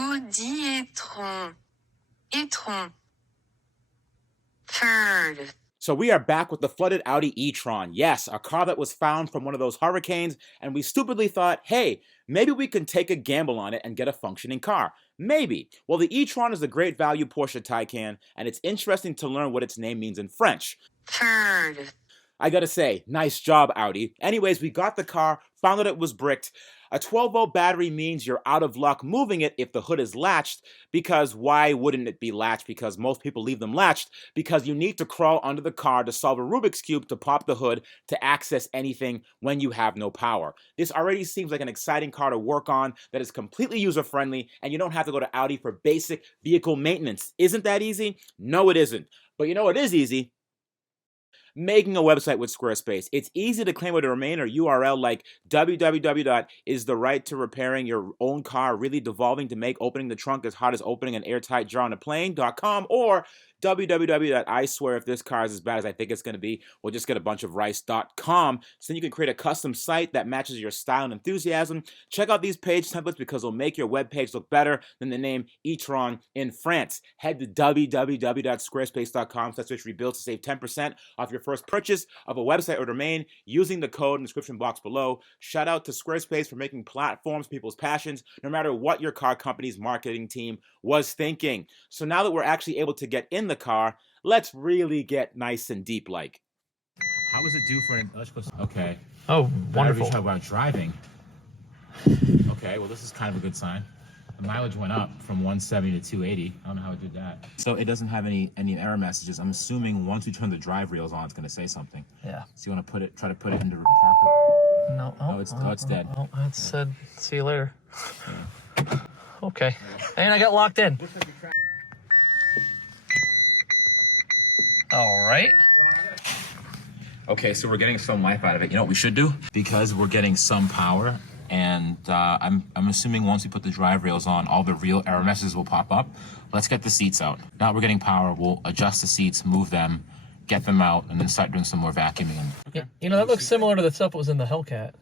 Audi e-tron. Third. So we are back with the flooded Audi e-tron. Yes, a car that was found from one of those hurricanes, and we stupidly thought, hey, maybe we can take a gamble on it and get a functioning car. Maybe. Well, the e-tron is a great value Porsche Taycan, and it's interesting to learn what its name means in French. Third. I gotta say, nice job, Audi. Anyways, we got the car, found that it was bricked. A 12-volt battery means you're out of luck moving it if the hood is latched, because why wouldn't it be latched? Because most people leave them latched, because you need to crawl under the car to solve a Rubik's Cube to pop the hood to access anything when you have no power. This already seems like an exciting car to work on that is completely user-friendly, and you don't have to go to Audi for basic vehicle maintenance. Isn't that easy? No, it isn't. But you know what is easy? Making a website with Squarespace. It's easy to claim a domain or URL like www.istherighttorepairing your own car really devolving to make opening the trunk as hot as opening an airtight jar on a plane.com, or www.iswearifthисcar is as bad as I think it's going to be, we'll just get a bunch of rice.com. So then you can create a custom site that matches your style and enthusiasm. Check out these page templates because they'll make your web page look better than the name e-tron in France. Head to www.squarespace.com/rebuild to save 10% off your first purchase of a website or domain using the code in the description box below. Shout out to Squarespace for making platforms people's passions, no matter what your car company's marketing team was thinking. So now that we're actually able to get in the car, let's really get nice and deep like. How was it due for an electrical? Okay. Oh, wonderful. Talk about driving. Okay, well this is kind of a good sign. The mileage went up from 170 to 280. I don't know how it did that. So it doesn't have any error messages. I'm assuming once we turn the drive rails on, it's going to say something. Yeah. So you want to try to put it into park? No. Oh, it's dead. Oh, it said, see you later. Yeah. Okay. And I got locked in. All right. Okay, so we're getting some life out of it. You know what we should do? Because we're getting some power, and I'm assuming once we put the drive rails on, all the real error messages will pop up. Let's get the seats out. Now that we're getting power, we'll adjust the seats, move them, get them out, and then start doing some more vacuuming. Okay. You know, that looks similar to the stuff that was in the Hellcat.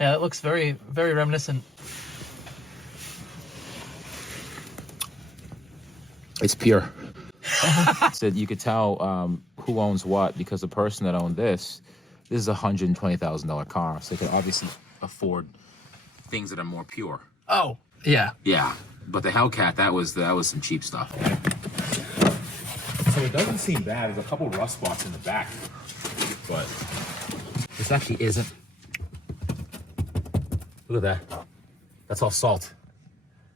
Yeah, it looks very, very reminiscent. It's pure. So you could tell who owns what, because the person that owned this is a $120,000 car, so they could obviously afford things that are more pure. Oh, yeah. Yeah, but the Hellcat, that was some cheap stuff. So it doesn't seem bad. There's a couple rust spots in the back, but this actually isn't. Look at that. That's all salt.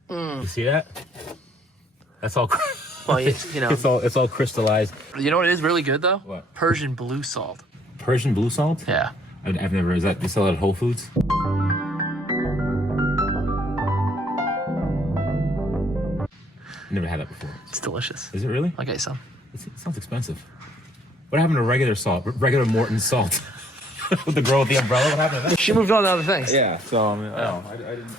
You see that? That's all. Well, you know, it's all crystallized. You know what is really good though? What? Persian blue salt. Persian blue salt? Yeah. I've never. Is that they sell it at Whole Foods? Never had that before. It's delicious. Is it really? I'll get you some. It sounds expensive. What happened to regular salt? Regular Morton salt? With the girl with the umbrella? What happened to that? She moved on to other things. Yeah. So I mean, I didn't.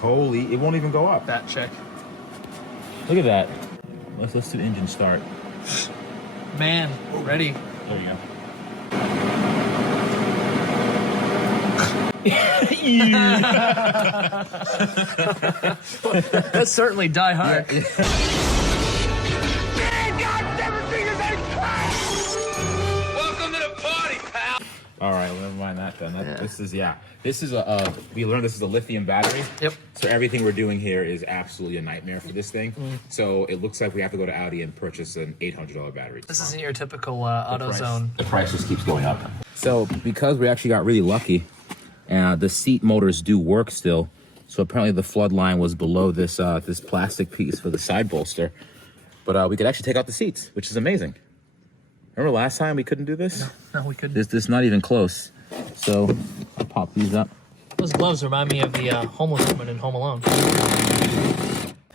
Holy! It won't even go up. That check. Look at that. Let's do engine start. Man, ready. There you go. That's certainly Die Hard. Yeah. Welcome to the party, pal. All right, well, never mind that then. This is a we learned this is a lithium battery. Yep. So everything we're doing here is absolutely a nightmare for this thing. So it looks like we have to go to Audi and purchase an $800 battery. This isn't your typical AutoZone. The price just keeps going up. So because we actually got really lucky, the seat motors do work still. So apparently the flood line was below this this plastic piece for the side bolster. But we could actually take out the seats, which is amazing. Remember last time we couldn't do this? No, we couldn't. This is not even close. So I'll pop these up. Those gloves remind me of the homeless woman in Home Alone.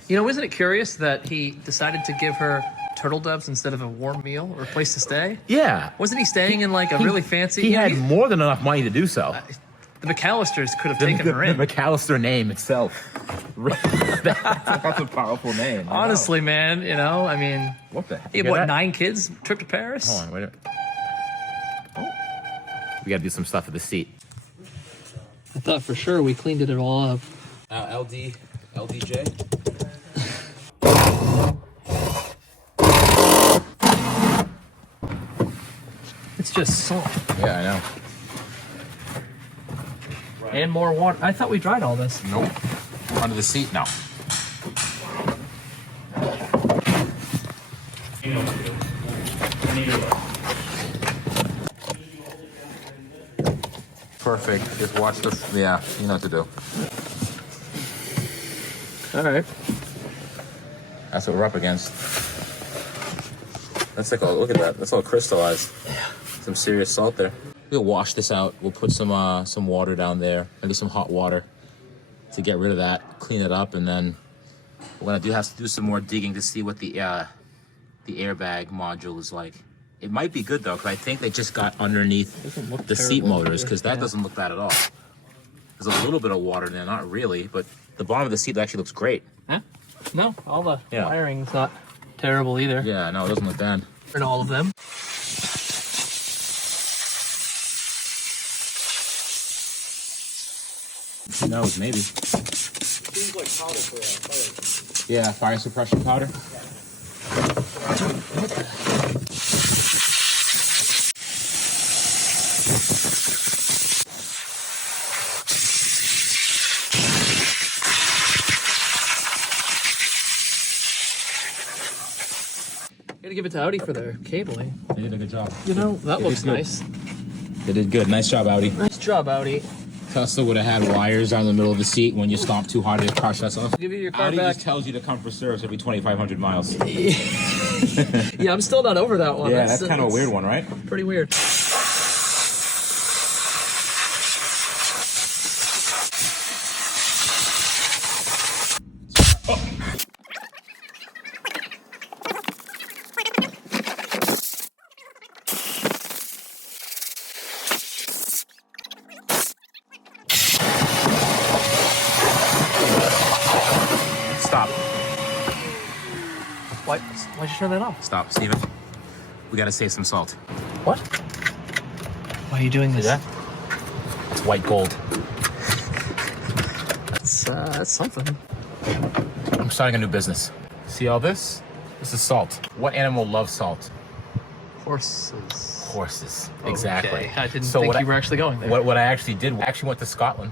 You know, isn't it curious that he decided to give her turtle doves instead of a warm meal or a place to stay? Yeah. Wasn't he staying in like a really fancy... He had more than enough money to do so. The McAllisters could have taken her in. The McAllister name itself. That's a powerful name. Honestly, man, you know, I mean... What the heck? He had, what, 9 kids? Trip to Paris? Hold on, wait a minute. Oh. We gotta do some stuff with the seat. I thought for sure we cleaned it all up. LD LDJ. It's just salt. Yeah, I know. And more water. I thought we dried all this. Nope. Under the seat? No. Perfect. Just watch the... Yeah, you know what to do. All right. That's what we're up against. That's like, look at that. That's all crystallized. Yeah. Some serious salt there. We'll wash this out. We'll put some water down there. Maybe some hot water to get rid of that. Clean it up, and then we're gonna have to do some more digging to see what the airbag module is like. It might be good though, because I think they just got underneath the seat motors, because that doesn't look bad at all. There's a little bit of water in there, not really, but the bottom of the seat actually looks great. Huh? No, all the wiring's not terrible either. Yeah, no, it doesn't look bad. And all of them. Who knows, maybe. Seems like powder for fire. Yeah, fire suppression powder. Gotta give it to Audi for their cabling. They did a good job. You know, that looks good. nice. They did good. Nice job, Audi. Nice job, Audi. Tesla would have had wires down the middle of the seat. When you stomp too hard, it'll crush us off. Give you your car Audi back. just tells you to come for service every 2,500 miles. Yeah, I'm still not over that one. Yeah, that's kind of a weird one, right? Pretty weird. Stop. Why'd you turn that off? Stop, Steven. We gotta save some salt. What? Why are you doing this? See that? It's white gold. That's something. I'm starting a new business. See all this? This is salt. What animal loves salt? Horses. Horses. Exactly. Okay. I didn't think you were actually going there. What I actually did, I actually went to Scotland,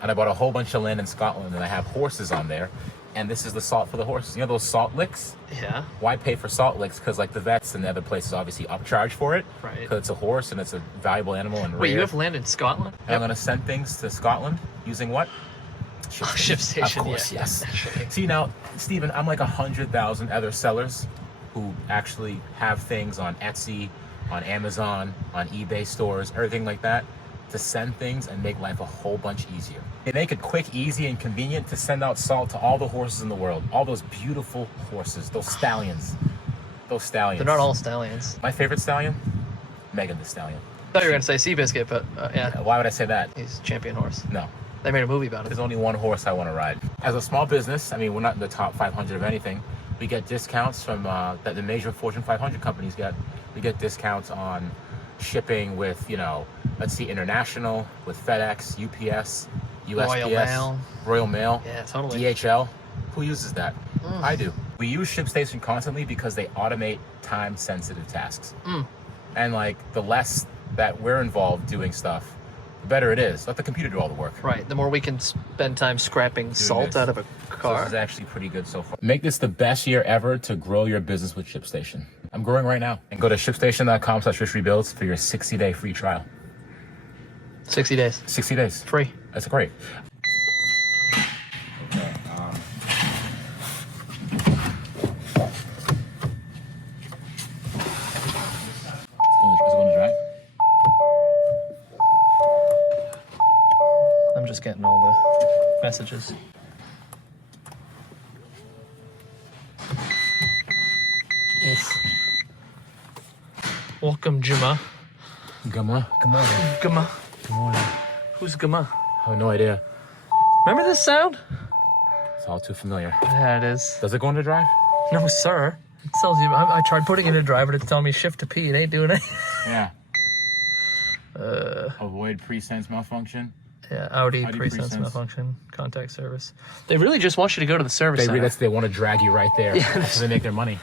and I bought a whole bunch of land in Scotland, and I have horses on there, and this is the salt for the horses. You know those salt licks? Yeah. Why pay for salt licks? Because like the vets and the other places obviously upcharge for it. Right. Because it's a horse and it's a valuable animal and Wait, rare. you have land in Scotland? And I'm gonna send things to Scotland using what? Ship station. Of course, yeah. yes. Naturally. See now, Steven, I'm like 100,000 other sellers who actually have things on Etsy, on Amazon, on eBay stores, everything like that, to send things and make life a whole bunch easier. They make it quick, easy, and convenient to send out salt to all the horses in the world. All those beautiful horses, those stallions. Those stallions. They're not all stallions. My favorite stallion? Megan the Stallion. I thought you were going to say Seabiscuit, but yeah. Why would I say that? He's a champion horse. No. They made a movie about it. There's only one horse I want to ride. As a small business, I mean, we're not in the top 500 of anything. We get discounts from that the major Fortune 500 companies get. We get discounts on shipping with, you know, let's see, international, with FedEx, UPS, USPS, Royal Mail, Yeah, totally. DHL. Who uses that? I do. We use ShipStation constantly because they automate time-sensitive tasks. And like the less that we're involved doing stuff, the better it is. Let the computer do all the work. Right. The more we can spend time scrapping salt this. out of a So car. this is actually pretty good so far. Make this the best year ever to grow your business with ShipStation. I'm growing right now. And go to shipstation.com/richrebuilds for your 60-day free trial. 60 days. 60 days. Free. That's great. Okay. Is it going to dry? I'm just getting all the messages. Oof. Welcome, Gemma. Gamma. Come on. Gemma. Good morning. Who's Gemma? I have no idea. Remember this sound? It's all too familiar. Yeah, it is. Does it go into drive? No, sir. It tells you. I tried putting it in drive, but it's telling me shift to P. It ain't doing it. Yeah. Avoid pre-sense malfunction. Yeah, Audi pre-sense malfunction, contact service. They really just want you to go to the service center. They want to drag you right there. Yeah. That's how they make their money.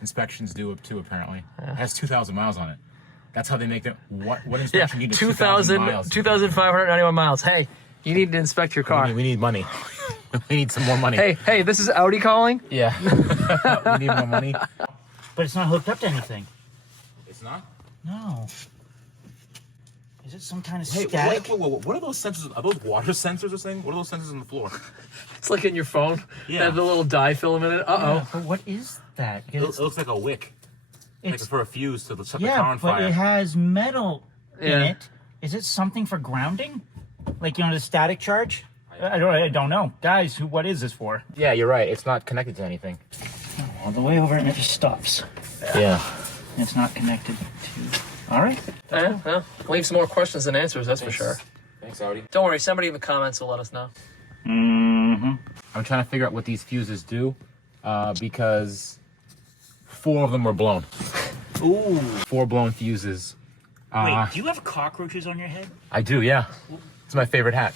Inspections do it too, apparently. It has 2,000 miles on it. That's how they make them. What inspection you need? 2,591 miles. Hey, you need to inspect your car. We need money. We need some more money. Hey, this is Audi calling. Yeah. We need more money. But it's not hooked up to anything. It's not? No. Is it some kind of Hey, static? what are those sensors? Are those water sensors or something? What are those sensors on the floor? It's like in your phone. Yeah. They have the little dye filament in it. Yeah, but what is that? It looks like a wick. Like It's, for a fuse to set the car yeah, on but fire. it has metal in Yeah. it. Is it something for grounding? Like, the static charge? I don't know. Guys, what is this for? Yeah, you're right. It's not connected to anything. All the way over and it just stops. Yeah. It's not connected to... All right. Yeah. Leave some more questions than answers, that's for sure. Thanks, Audi. Don't worry, somebody in the comments will let us know. Mm-hmm. I'm trying to figure out what these fuses do because 4 of them were blown. Ooh. 4 blown fuses. Wait, do you have cockroaches on your head? I do, yeah. It's my favorite hat.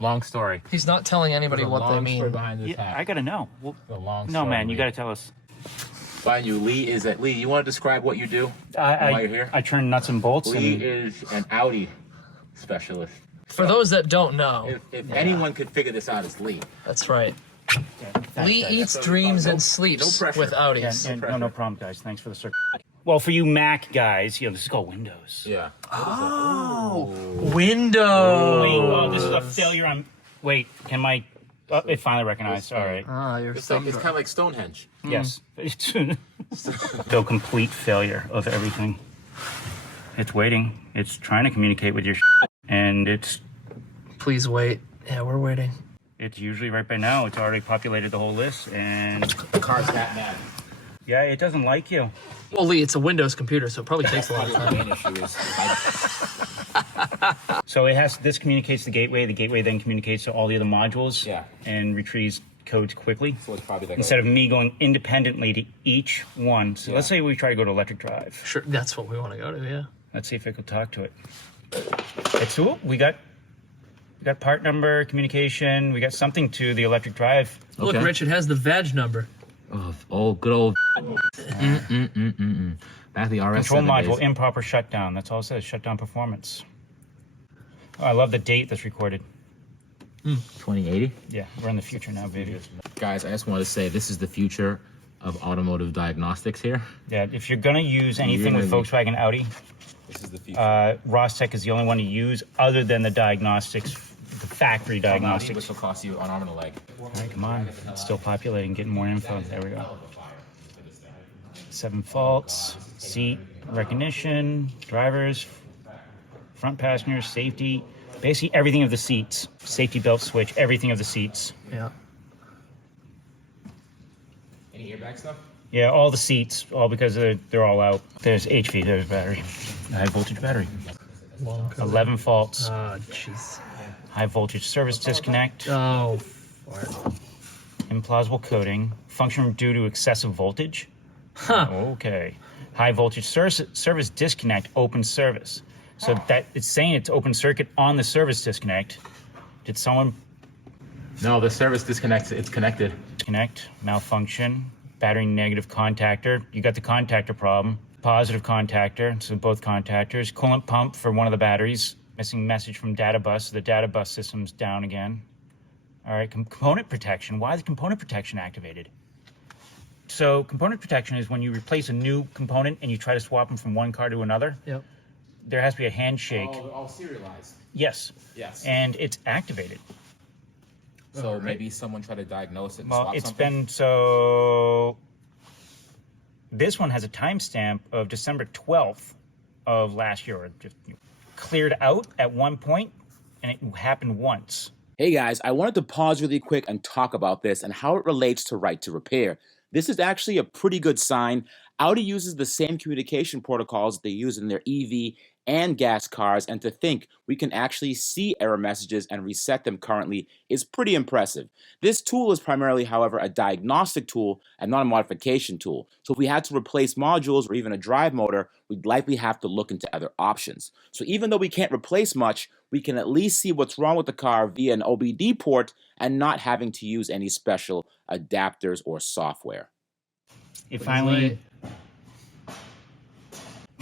Long story. He's not telling anybody There's a what they long story mean. behind this Yeah, hat. I gotta know. Well, The long no, story, man, you Lee. gotta tell us. Behind you, Lee is it? Lee, you want to describe what you do while you're here? I turn nuts and bolts. Lee and is an Audi specialist. For those that don't know, If anyone could figure this out, it's Lee. that's right. Thanks, Lee guys. eats, So, dreams, no- and sleeps no pressure. with Audis. Yeah, no problem, guys. Thanks for the circle. Well, for you Mac guys, this is called Windows. Yeah. Windows. Wait, this is a failure on... Wait, can my... it finally recognized. All right. Ah, you're It's kind of like Stonehenge. Yes. So complete failure of everything. It's waiting. It's trying to communicate with your and it's Please wait. Yeah, we're waiting. usually right by now. It's already populated the whole list, and The car's that mad. yeah, it doesn't like you. Well, Lee, it's a Windows computer, so it probably takes a lot of The time. main issue is So it has this communicates to the gateway. The gateway then communicates to all the other modules. Yeah. And retrieves codes quickly. so it's probably like Instead of me going independently to each one. So let's say we try to go to electric drive. Sure, that's what we want to go to, yeah. Let's see if I can talk to it. It's cool. We got part number, communication. We got something to the electric drive. Look, Rich, it has the veg number. Oh, good old. Back the RS. Control module, improper shutdown. That's all it says. Shutdown performance. Oh, I love the date that's recorded. 2080. Yeah, we're in the future now, baby. Guys, I just wanted to say this is the future of automotive diagnostics here. Yeah, if you're gonna use anything with gonna- Volkswagen Audi, This is the future. Rostec is the only one to use other than the diagnostics, the factory Which diagnostics. will cost you an arm and a leg. All right, come on. It's still populating, getting more info. There we go. 7 faults, seat recognition, drivers, front passengers, safety, basically everything of the seats. Safety belt switch, everything of the seats. Yeah. Any airbag stuff? Yeah, all the seats, all because they're all out. There's HV, there's battery. High voltage battery. 11 faults. Oh, jeez. High voltage service disconnect. Oh, fart. Implausible coding. Function due to excessive voltage. Huh. Okay. High voltage service disconnect, open service. So that it's saying it's open circuit on the service disconnect. Did someone No, the service disconnects. It's connected. disconnect? Malfunction. Battery negative contactor. You got the contactor problem. Positive contactor. So both contactors. Coolant pump for one of the batteries. Missing message from data bus. The data bus system's down again. All right. Component protection. Why is the component protection activated? So component protection is when you replace a new component and you try to swap them from one car to another. Yep. There has to be a handshake. All serialized. Yes. Yes. And it's activated. So maybe someone tried to diagnose it and Well, swap it's something? been so. This one has a timestamp of December 12th of last year. It just cleared out at one point, and it happened once. Hey guys, I wanted to pause really quick and talk about this and how it relates to right to repair. This is actually a pretty good sign. Audi uses the same communication protocols that they use in their EV and gas cars, and to think we can actually see error messages and reset them currently is pretty impressive. This tool is primarily, however, a diagnostic tool and not a modification tool. So if we had to replace modules or even a drive motor, we'd likely have to look into other options. So even though we can't replace much, we can at least see what's wrong with the car via an OBD port and not having to use any special adapters or software. It finally...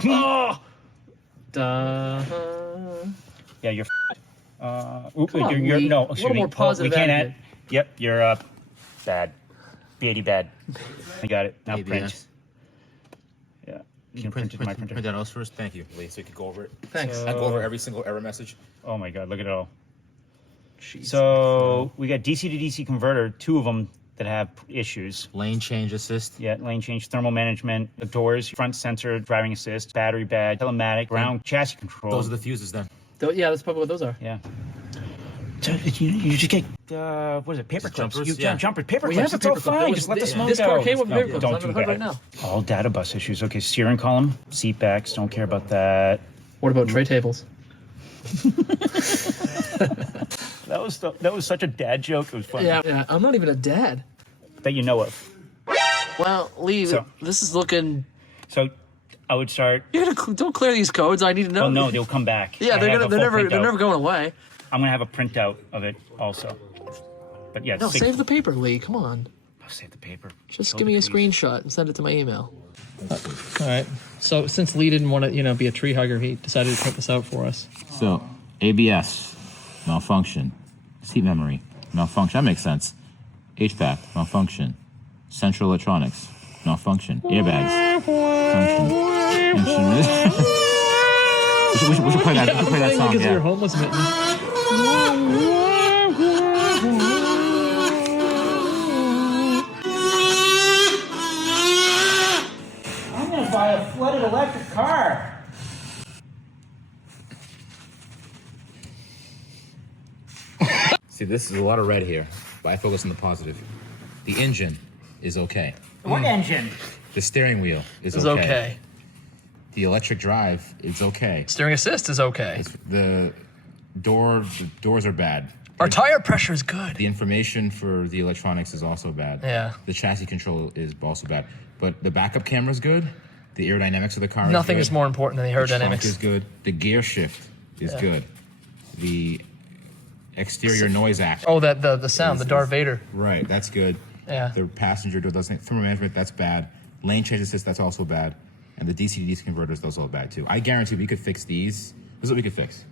Oh! Duh. Yeah, you're... Come on, you're Lee. no, A excuse little me. more positive We can't attitude. Yep, you're bad. B80 bad. I got it. Now ABS. print. Yeah. You can print it in my printer. that out first. Thank you, Lee, so you could go over it. Thanks. I go over every single error message. Oh my god, look at it all. Jeez. So we got DC to DC converter, 2 of them that have issues. Lane change assist. Yeah, lane change, thermal management, the doors, front sensor, driving assist, battery bad, telematic, ground, chassis control. Those are the fuses then. Yeah, that's probably what those are. Yeah. So you just get what is it? Paper Just clips. jumpers? You Yeah. jumper paper We clips. have a It's all paper clip. fine. Just let the smoke This go. car came with No, paper clips. don't I'm do on the hood that. right now. All data bus issues. Okay, steering column, seat backs. Don't care about that. What about tray tables? That was such a dad joke. It was funny. Yeah. I'm not even a dad. That you know of. Well, Lee, So- this is looking. So I would start. You're gonna don't clear these codes. I need to know. Well, no, they'll come back. Yeah, I they're have gonna. a They're full never. They're printout. never going away. I'm gonna have a printout of it also. But yeah, No, save the paper, Lee. Come on. I'll save the paper. Just Show give the me a trees. screenshot and send it to my email. All right. So since Lee didn't want to, be a tree hugger, he decided to print this out for us. So, ABS, malfunction. Seat memory, malfunction. That makes sense. HVAC, malfunction. Central electronics, malfunction. Airbags, function. Instrument. we should play that. We should play that song. Because you're Yeah. homeless mitten. I'm gonna buy a flooded electric car. See, this is a lot of red here, but I focus on the positive. The engine is okay. What engine? The steering wheel is It's okay. okay. The electric drive is okay. Steering assist is okay. The doors are bad. Our tire pressure is good. The information for the electronics is also bad. Yeah. The chassis control is also bad. But the backup camera is good. The aerodynamics of the car Nothing is is good. more important than the The trunk is aerodynamics. good. The gear shift is Yeah. good. The exterior noise act. Oh, the sound, the Darth Vader. Right, that's good. Yeah. The passenger door doesn't. Thermal management, that's bad. Lane change assist, that's also bad. And the DC to DC converters, those are all bad too. I guarantee we could fix these. This is what we could fix.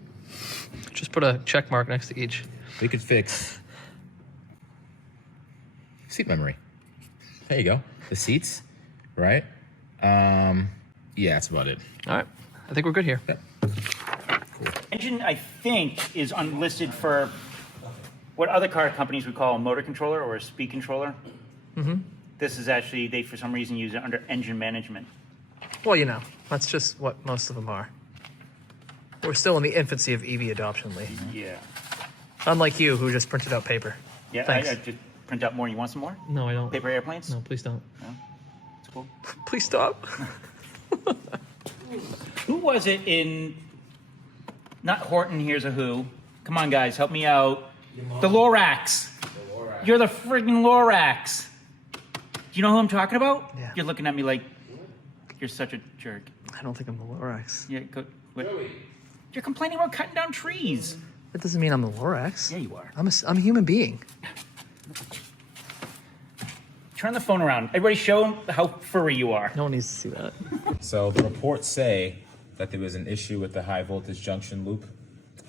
Just put a check mark next to each. We could fix seat memory. There you go. The seats, right? Yeah, that's about it. All right. I think we're good here. Engine, I think, is unlisted for what other car companies would call a motor controller or a speed controller. Mm-hmm. This is actually, they for some reason use it under engine management. Well, that's just what most of them are. We're still in the infancy of EV adoption, Lee. Yeah. Unlike you, who just printed out paper. Yeah, Thanks. I just print out more. You want some more? No, I don't. Paper airplanes? No, please don't. No? It's cool. Please stop. Who was it in, not Horton, here's a who. Come on, guys, help me out. The Lorax. You're the friggin' Lorax. Do you know who I'm talking about? Yeah. You're looking at me like you're such a jerk. I don't think I'm the Lorax. Yeah, what? You're complaining about cutting down trees. That doesn't mean I'm the Lorax. Yeah, you are. I'm a human being. Turn the phone around. Everybody show them how furry you are. No one needs to see that. So the reports say that there was an issue with the high voltage junction loop,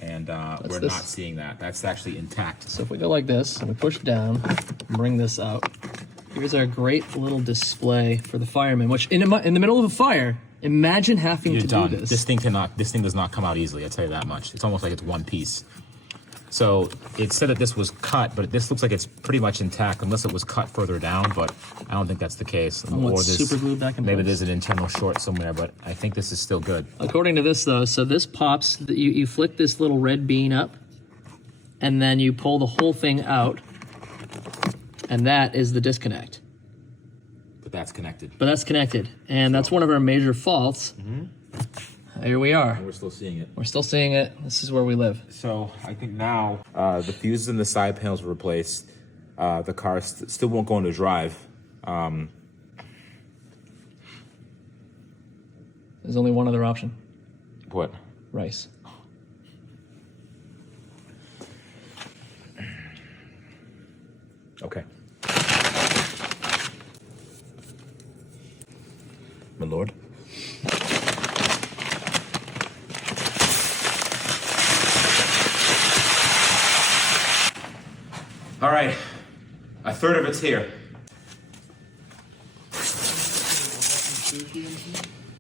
and we're this. not seeing that. That's actually intact. So if we go like this and we push down and bring this out, here's our great little display for the firemen, which in the middle of a fire, imagine having You're to done. do this. This thing does not come out easily. I tell you that much. It's almost like it's one piece. So it said that this was cut, but this looks like it's pretty much intact, unless it was cut further down. But I don't think that's the case. it's super glued back in maybe place. there's an internal short somewhere, but I think this is still good. According to this, though, so this pops, you flick this little red bean up, and then you pull the whole thing out, and that is the disconnect. But that's connected. But that's connected, and that's one of our major faults. Here we are. We're still seeing it. We're still seeing it. This is where we live. So I think now the fuses in the side panels were replaced. The car still won't go into drive. There's only one other option. What? Rice. Okay. My lord. All right, a third of it's here.